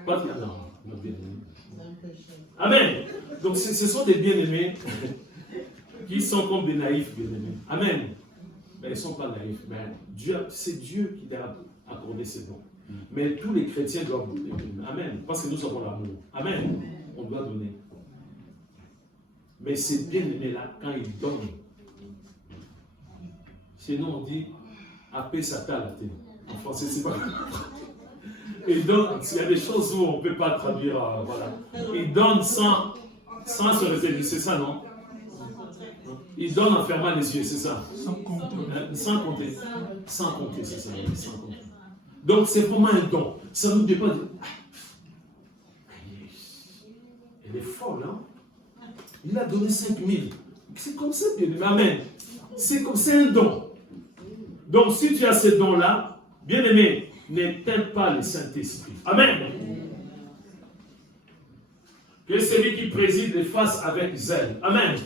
Pas bien, non, bien aimé. Amen. Donc ce sont des bien-aimés qui sont comme des naïfs bien-aimés. Amen. Mais ils ne sont pas naïfs. Mais c'est Dieu qui a accordé ces dons. Mais tous les chrétiens doivent donner. Amen. Parce que nous avons l'amour. Amen. On doit donner. Mais ces bien-aimés-là, quand ils donnent, sinon on dit apé sata la terre. En français, c'est pas. Ils donnent, il y a des choses où on ne peut pas traduire, voilà. Ils donnent sans se retenir, c'est ça, non? Ils donnent en fermant les yeux, c'est ça? Sans compter. Sans compter. Sans compter, c'est ça, sans compter. Donc c'est vraiment un don. Ça ne nous dit pas de. Elle est folle, hein? Il a donné 5000. C'est comme ça, bien aimé. Amen. C'est un don. Donc, si tu as ce don-là, bien aimé, n'éteins pas le Saint-Esprit. Amen. Que celui qui préside les fasse avec zèle. Amen.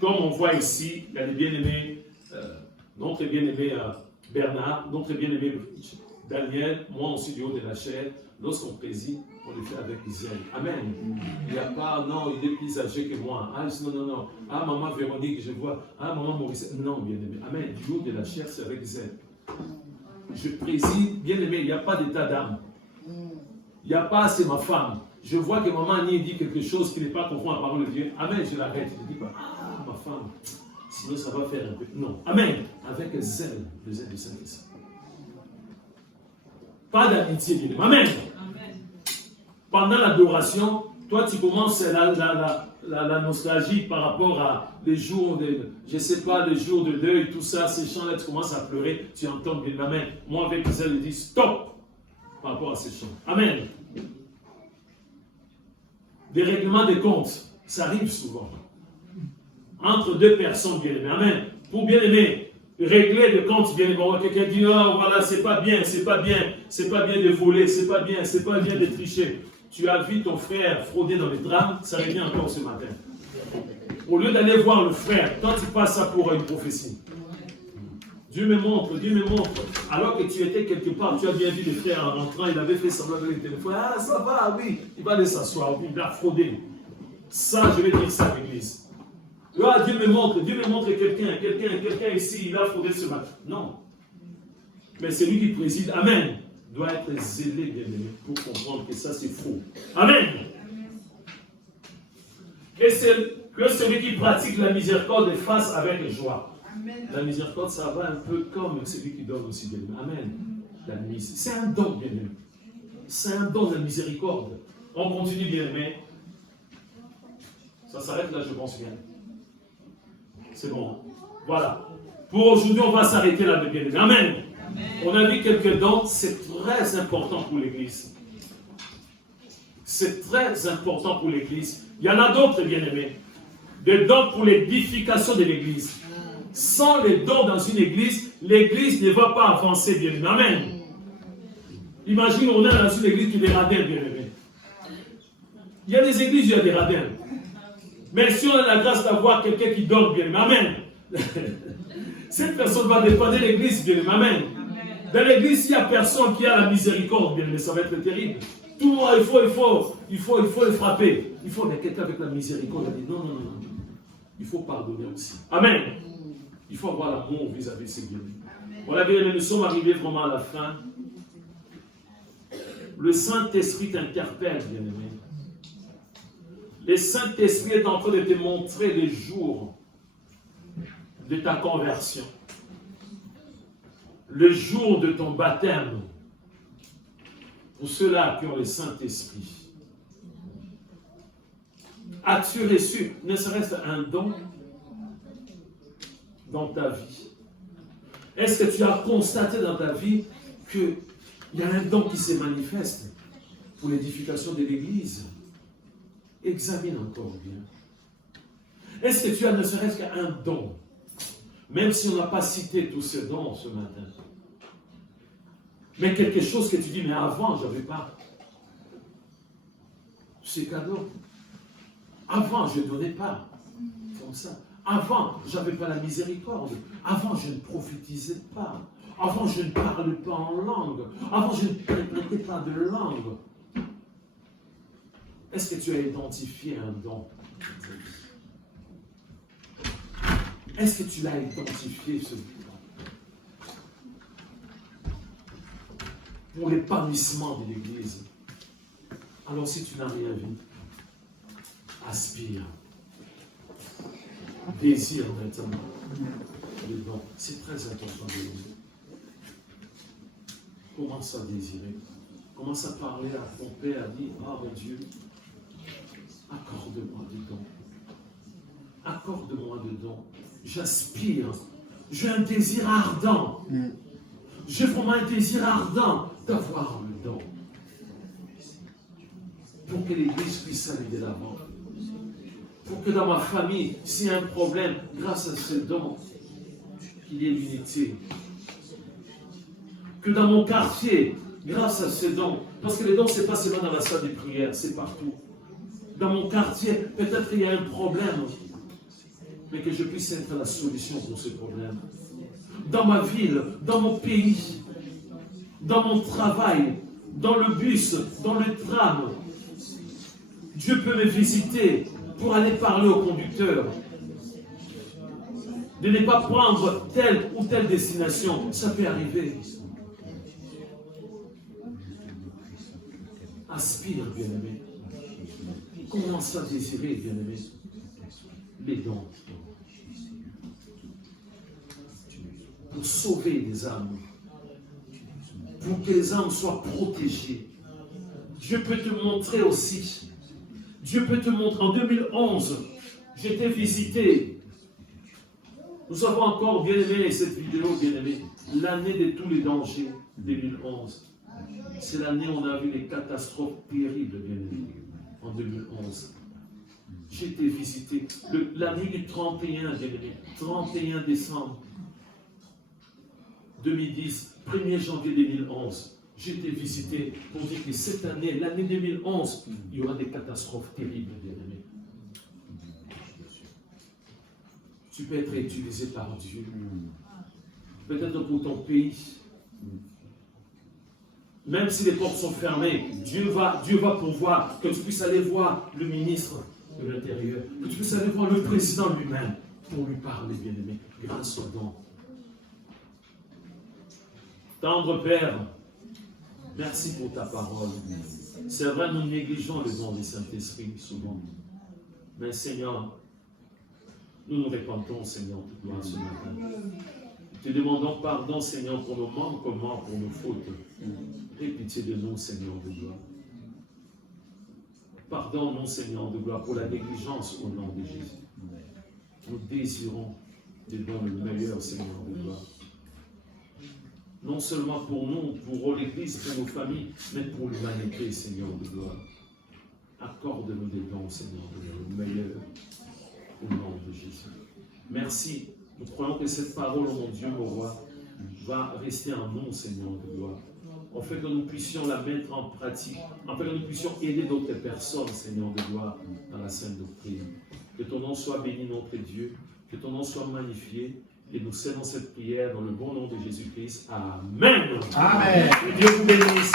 Comme on voit ici, il y a des bien-aimés, notre bien-aimé Bernard, notre bien-aimé Daniel, moi aussi du haut de la chair, lorsqu'on préside, on le fait avec zèle. Amen. Il n'y a pas, non, il est plus âgé que moi. Ah, non. Ah, maman Véronique, je vois. Ah, maman Maurice. Non, bien-aimé. Amen. Du haut de la chair, c'est avec zèle. Je préside, bien-aimé, il n'y a pas d'état d'âme. Il n'y a pas, c'est ma femme. Je vois que maman Annie dit quelque chose qui n'est pas conforme à la parole de Dieu. Amen, je l'arrête. Je ne dis pas, ah, ma femme, sinon ça va faire un peu. Non. Amen. Avec zèle, le zèle du Saint-Esprit. Pas d'amitié, bien-aimé. Amen. Pendant l'adoration, toi tu commences la nostalgie par rapport à les jours de, je ne sais pas, les jours de deuil, tout ça, ces chants-là, tu commences à pleurer, tu entends bien, amen. Moi avec zèle, je dis stop par rapport à ces chants. Amen. Des règlements de comptes, ça arrive souvent. Entre deux personnes bien-aimées. Amen. Pour bien-aimer, régler des comptes bien-aimés. Quelqu'un dit, oh voilà, c'est pas bien de voler, c'est pas bien de tricher. Tu as vu ton frère frauder dans les drames, ça revient encore ce matin. Au lieu d'aller voir le frère, toi tu passes ça pour une prophétie. Dieu me montre, alors que tu étais quelque part, tu as bien vu le frère en rentrant, il avait fait semblant avec le téléphone. Ah, ça va, oui, il va aller s'asseoir, il a fraudé. Ça, je vais dire ça à l'église. Ah, Dieu me montre quelqu'un ici, il a fraudé ce matin. Non. Mais c'est lui qui préside, amen, doit être zélé, bien-aimé, pour comprendre que ça c'est faux. Amen. Et c'est que celui qui pratique la miséricorde fasse avec joie. Amen. La miséricorde, ça va un peu comme celui qui donne aussi, bien-aimé. Amen. C'est un don, bien-aimé. C'est un don, la miséricorde. On continue, bien-aimé. Ça s'arrête là, je pense bien. C'est bon. Voilà. Pour aujourd'hui, on va s'arrêter là, bien-aimé. Amen. On a vu quelques dons, c'est très important pour l'Église. C'est très important pour l'Église. Il y en a d'autres, bien-aimés. Des dons pour l'édification de l'Église. Sans les dons dans une Église, l'Église ne va pas avancer, bien-aimé. Amen. Imagine, on est dans une Église qui est des radins, bien-aimé. Il y a des églises où il y a des radins. Mais si on a la grâce d'avoir quelqu'un qui donne, bien-aimé. Amen. Cette personne va dépendre de l'Église, bien-aimé. Amen. Dans l'église, s'il n'y a personne qui a la miséricorde, bien, mais ça va être terrible. Tout le monde, il faut le frapper. Il faut quelqu'un avec la miséricorde. Il dit non. Il faut pardonner aussi. Amen. Il faut avoir l'amour vis-à-vis de ces bien. Voilà, bien aimé, nous sommes arrivés vraiment à la fin. Le Saint-Esprit t'interpelle, bien aimé. Le Saint-Esprit est en train de te montrer les jours de ta conversion. Le jour de ton baptême, pour ceux-là qui ont le Saint-Esprit, as-tu reçu, ne serait-ce un don dans ta vie? Est-ce que tu as constaté dans ta vie qu'il y a un don qui se manifeste pour l'édification de l'Église? Examine encore bien. Est-ce que tu as ne serait-ce qu'un don? Même si on n'a pas cité tous ces dons ce matin. Mais quelque chose que tu dis, mais avant, je n'avais pas. C'est cadeau. Avant, je ne donnais pas. Comme ça. Avant, je n'avais pas la miséricorde. Avant, je ne prophétisais pas. Avant, je ne parlais pas en langue. Avant, je ne interprétais pas de langue. Est-ce que tu as identifié un don? Est-ce que tu l'as identifié, ce don? Pour l'épanouissement de l'Église. Alors, si tu n'as rien vu, aspire. Désire maintenant le don. C'est très important de nous. Commence à désirer. Commence à parler à ton Père, à dire, oh Dieu, accorde-moi des dons. Accorde-moi des dons. J'aspire. J'ai un désir ardent. J'ai vraiment un désir ardent d'avoir le don. Pour que l'Église puisse aller de l'avant. Pour que dans ma famille, s'il y a un problème, grâce à ce don, qu'il y ait l'unité. Que dans mon quartier, grâce à ce don, parce que les dons, ce n'est pas seulement dans la salle des prières, c'est partout. Dans mon quartier, peut-être qu'il y a un problème, mais que je puisse être la solution pour ce problème. dans ma ville, dans mon pays, dans mon travail, dans le bus, dans le tram. Dieu peut me visiter pour aller parler au conducteur. De ne pas prendre telle ou telle destination, ça peut arriver. Aspire, bien-aimé. Commence à désirer, bien-aimé, les dons pour sauver des âmes, pour que les âmes soient protégées. Dieu peut te montrer aussi. Dieu peut te montrer. En 2011, j'étais visité. Nous avons encore, bien aimé, cette vidéo, bien aimé, l'année de tous les dangers, 2011. C'est l'année où on a vu les catastrophes terribles, bien aimé, en 2011. J'ai été visité la nuit du 31, bien aimé, 31 décembre 2010, 1er janvier 2011. J'ai été visité pour dire que cette année, l'année 2011, il y aura des catastrophes terribles, bien aimé. Tu peux être utilisé par Dieu. Peut-être pour ton pays. Même si les portes sont fermées, Dieu va pouvoir que tu puisses aller voir le ministre de l'Intérieur, que tu puisses aller voir le président lui-même pour lui parler, bien-aimé, grâce au don. Tendre Père, merci pour ta parole. C'est vrai, nous négligeons le don du Saint-Esprit souvent. Mais Seigneur, nous nous répandons, Seigneur, de gloire ce matin. Te demandons pardon, Seigneur, pour nos manquements, pour nos fautes. Aie pitié de nous, Seigneur de gloire. Pardonne-nous, Seigneur de gloire, pour la négligence au nom de Jésus. Nous désirons te donner le meilleur, Seigneur de gloire. Non seulement pour nous, pour l'Église, pour nos familles, mais pour l'humanité, Seigneur de gloire. Accorde-nous des dons, Seigneur de gloire, le meilleur au nom de Jésus. Merci. Nous croyons que cette parole, mon Dieu, mon roi, va rester en nous, Seigneur de gloire. En fait que nous puissions la mettre en pratique, en fait que nous puissions aider d'autres personnes, Seigneur de gloire, dans la sainte doctrine. Que ton nom soit béni, notre Dieu, que ton nom soit magnifié, et nous cédons cette prière dans le bon nom de Jésus-Christ. Amen. Amen. Que Dieu vous bénisse.